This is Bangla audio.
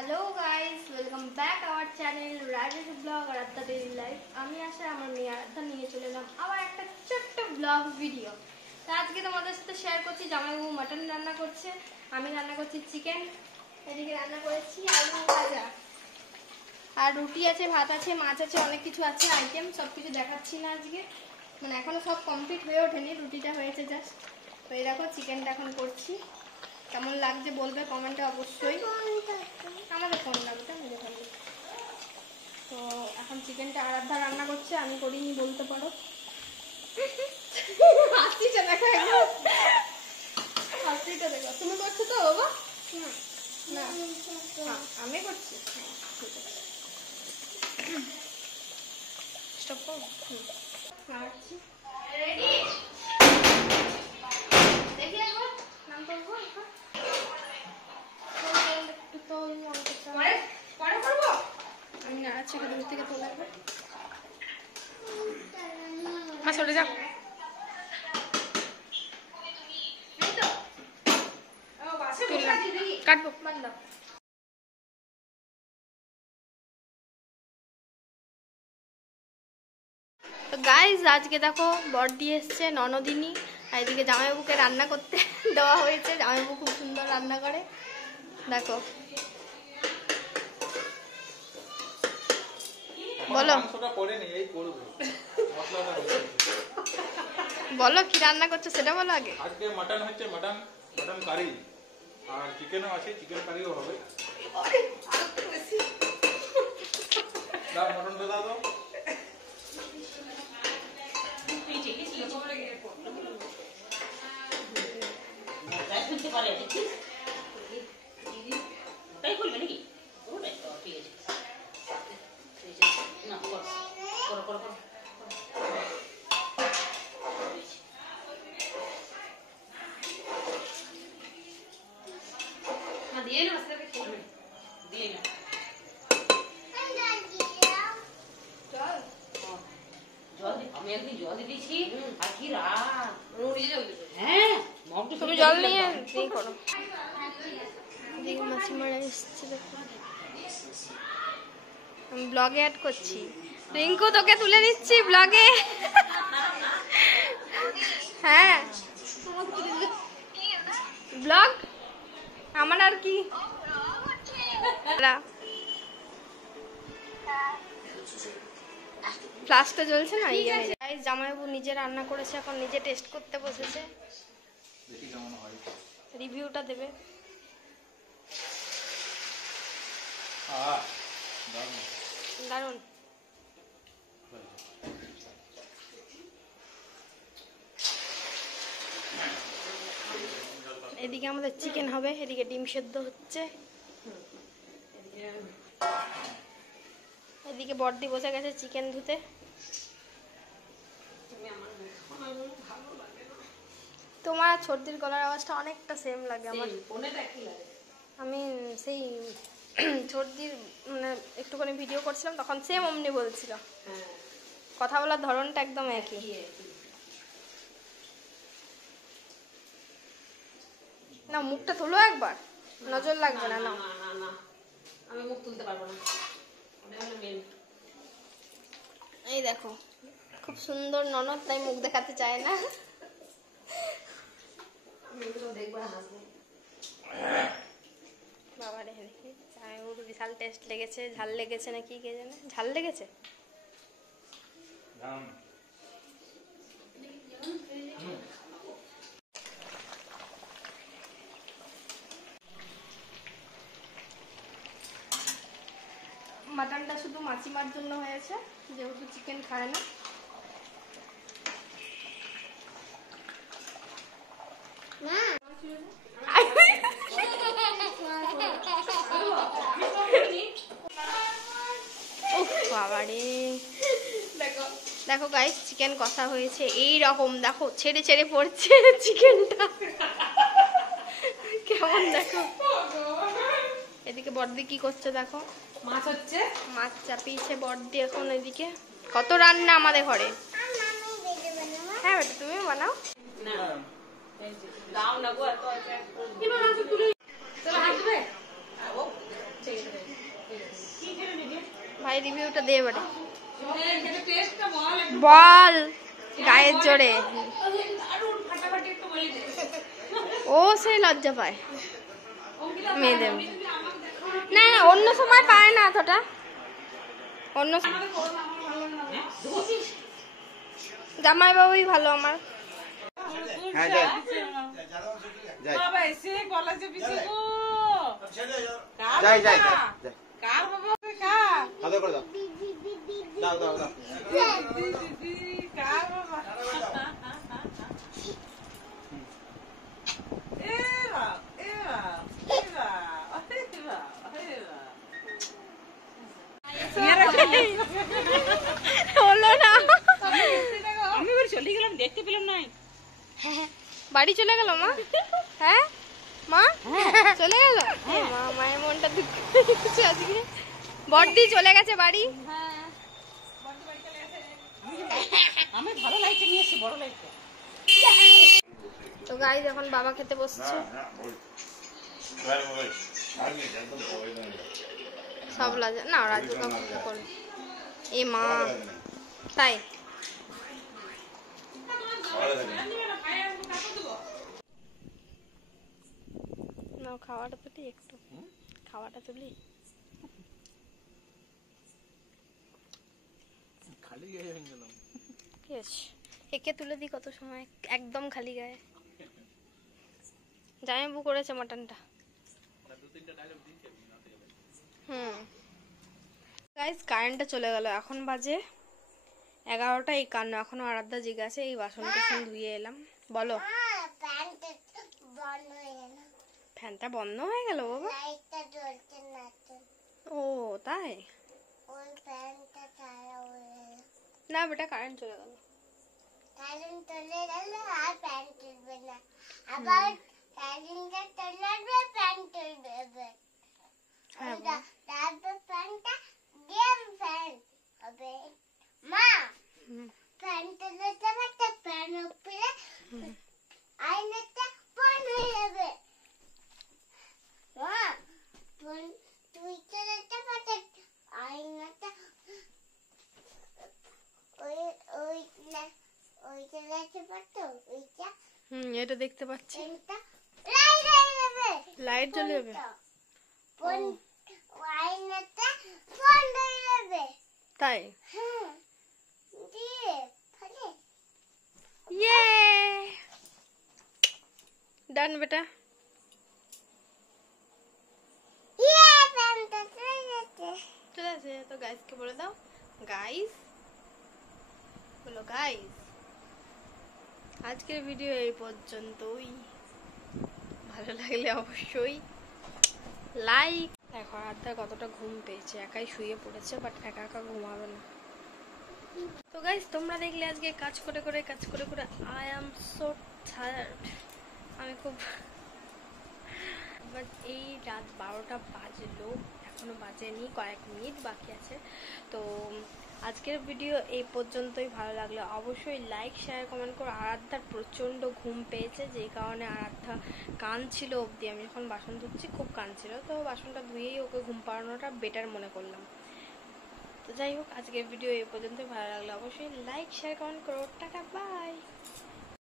Hello guys, welcome back our channel Rajesh blog और আড্ডা ডেইলি লাইফ। আমি আশা আমার মেয়ে আড্ডা নিয়ে চলে এলাম আবার একটা ছোট্ট ব্লগ ভিডিও। তো আজকে তোমাদের সাথে শেয়ার করছি জামাইবাবু মাটন রান্না করছে, আমি রান্না করছি চিকেন, এদিকে রান্না করেছি আলু ভাজা আর রুটি আছে, ভাত আছে, মাছ আছে, অনেক কিছু আছে আইটেম, সব কিছু দেখাচ্ছি না আজকে, মানে এখনো সব কমপ্লিট হয়ে ওঠেনি, রুটিটা হয়েছে জাস্ট। তো এই দেখো চিকেনটা এখন করছি, কেমন লাগছে বলবে কমেন্টে অবশ্যই। আমাদের ফোন লাগবে নিজে ভালো। তো এখন চিকেনটা আরাধ্যা রান্না করছে, আমি করিনি বলতে পারো। হাসিটা দেখো, একদম হাসিটা দেখো। তুমি করছো তো বাবা? না আমি করছি। ঠিক আছে, স্টপ করো। মারছি রেডি। দেখি একবার নাম করবো এখন। আমি নাড়াচ্ছি, দূর থেকে তোলা চলে যাও। কাটবো তো গাইজ, আজকে দেখো বড়দি এসছে, ননদিনী, আর এদিকে জামাইবাবুকে রান্না করতে দেওয়া হয়েছে। জামাইবাবু খুব সুন্দর রান্না করে, দেখো। বলো বলো কি রান্না করছো সেটা বলো আগে। আজকে মাটন হচ্ছে, মাটন কারি, আর চিকেনও আছে, চিকেন কারিও হবে। দাও মাটনটা দাও দাও। তাই করবে নাকি? ঠিক আছে, না করো করো করো। দিয়ে না দিয়ে না জল, আমি একদিন জল দিয়েছি আর কি রাত। হ্যাঁ তুমি জল নিয়ে এই করো। মাসিমারা এসছে দেখো, আমি ব্লগে অ্যাড করছি। রিঙ্কু তোকে তুলে নিচ্ছি ব্লগে। হ্যাঁ ব্লগ আমার আর কি। ফ্লাশটা জ্বলছে না, জামাইবাবু নিজে রান্না করেছে, এখন নিজে টেস্ট করতে বসেছে, রিভিউটা দেবে। দারুণ। এদিকে আমাদের চিকেন হবে, এদিকে ডিম সেদ্ধ হচ্ছে, এদিকে বড়দি বসে গেছে চিকেন ধুতে। তোমার সর্দির গলার আওয়াজটা অনেকটা সেম লাগে আমার। আমি সেই সর্দির মানে একটুখানি ভিডিও করছিলাম তখন সেম অমনি বলছিল, কথা বলার ধরনটা একদম একই। না মুখটা তুলো একবার, নজর লাগবে না। না আমি মুখ তুলতে পারবো না। এই দেখো খুব সুন্দর ননদ, তাই মুখ দেখাতে চায় না। বাবা রে, দেখি বিশাল টেস্ট লেগেছে, ঝাল লেগেছে নাকি কে জানে, ঝাল লেগেছে। মাটনটা শুধু মাসিমার জন্য হয়েছে, যেহেতু চিকেন খায় না। বাবারে দেখো গাইস, চিকেন কষা হয়েছে এই রকম, দেখো ছেড়ে ছেড়ে পড়ছে চিকেনটা, কেমন দেখো। এদিকে বড়দি কি করছে দেখো, মাছ হচ্ছে, মাছ চাপিয়েছে বড়দি এখন। এদিকে কত রান্না আমাদের ঘরে। হ্যাঁ বেটা তুমি বানাও। দাও না গো, এত চলো হাসবে। ও ঠিক আছে। দুটো দে এবারে বল গায়ের জোরে। ও সেই লজ্জা পায় মেয়েদের। না না অন্য সময় পায় না এতটা, অন্য জামাই বাবুই ভালো আমার। হলো না, আমি এবার চলে গেলাম, দেখতে পেলাম না। বাড়ি চলে গেল মা? হ্যাঁ মা চলে গেল? মা মায়ের মনটা দুঃখ হয়েছে আজকে। বড়দি চলে গেছে বাড়ি। আমি ভালো লাইটে নিয়ে এসেছি, বড় লাইটে। তো গাইস এখন বাবা খেতে বসছে। সব লাজে না, রাজু কাকু করে এ মা তাই। না খাওয়াটা তুলি, একটু খাওয়াটা তুলি। খালি গায়ে হয়ে গেল। একে তুলে দি কত সময়, একদম খালি গায়ে। জামাইবু করেছে মাটনটা। গাইস কারেন্টটা চলে গেল, এখন বাজে 11:51। এখনো আরাধ্যা জেগে আছে। এই বাসন টাসন ধুয়ে এলাম। বলো। ফ্যানটা বন্ধ হয়ে গেল বাবা? ও তাই? না বেটা কারেন্ট চলে গেল। এটা দেখতে পাচ্ছি, লাইট জ্বলে যাবে। তাই ডান বেটা। চলে আসে তো। গাইসকে বলে দাও, গাইস বলো গাইস। আজকের ভিডিও এই পর্যন্তই। ভালো লাগলে অবশ্যই লাইক। দেখো আরাধ্যা কতটা ঘুম পেয়েছে, একাই শুয়ে পড়েছে, বাট একা একা ঘুমাবে না। তো গাইস তোমরা দেখলে আজকে কাজ করে করে আই অ্যাম সো টায়ার্ড। আমি খুব এই রাত 12টা বাজলো, এখনো বাজেনি, কয়েক মিনিট বাকি আছে। তো আজকের ভিডিও এই পর্যন্তই। ভালো লাগলে অবশ্যই লাইক শেয়ার কমেন্ট করো। আরাধ্যার প্রচণ্ড ঘুম পেয়েছে, যেই কারণে আরাধ্যা কাঁদছিল অবধি। আমি যখন বাসন ধুচ্ছি খুব কাঁদছিল, তো বাসনটা ধুয়েই ওকে ঘুম পাড়ানোটা বেটার মনে করলাম। তো যাই হোক আজকের ভিডিও এই পর্যন্তই। ভালো লাগলে অবশ্যই লাইক শেয়ার কমেন্ট করো। Tata bye.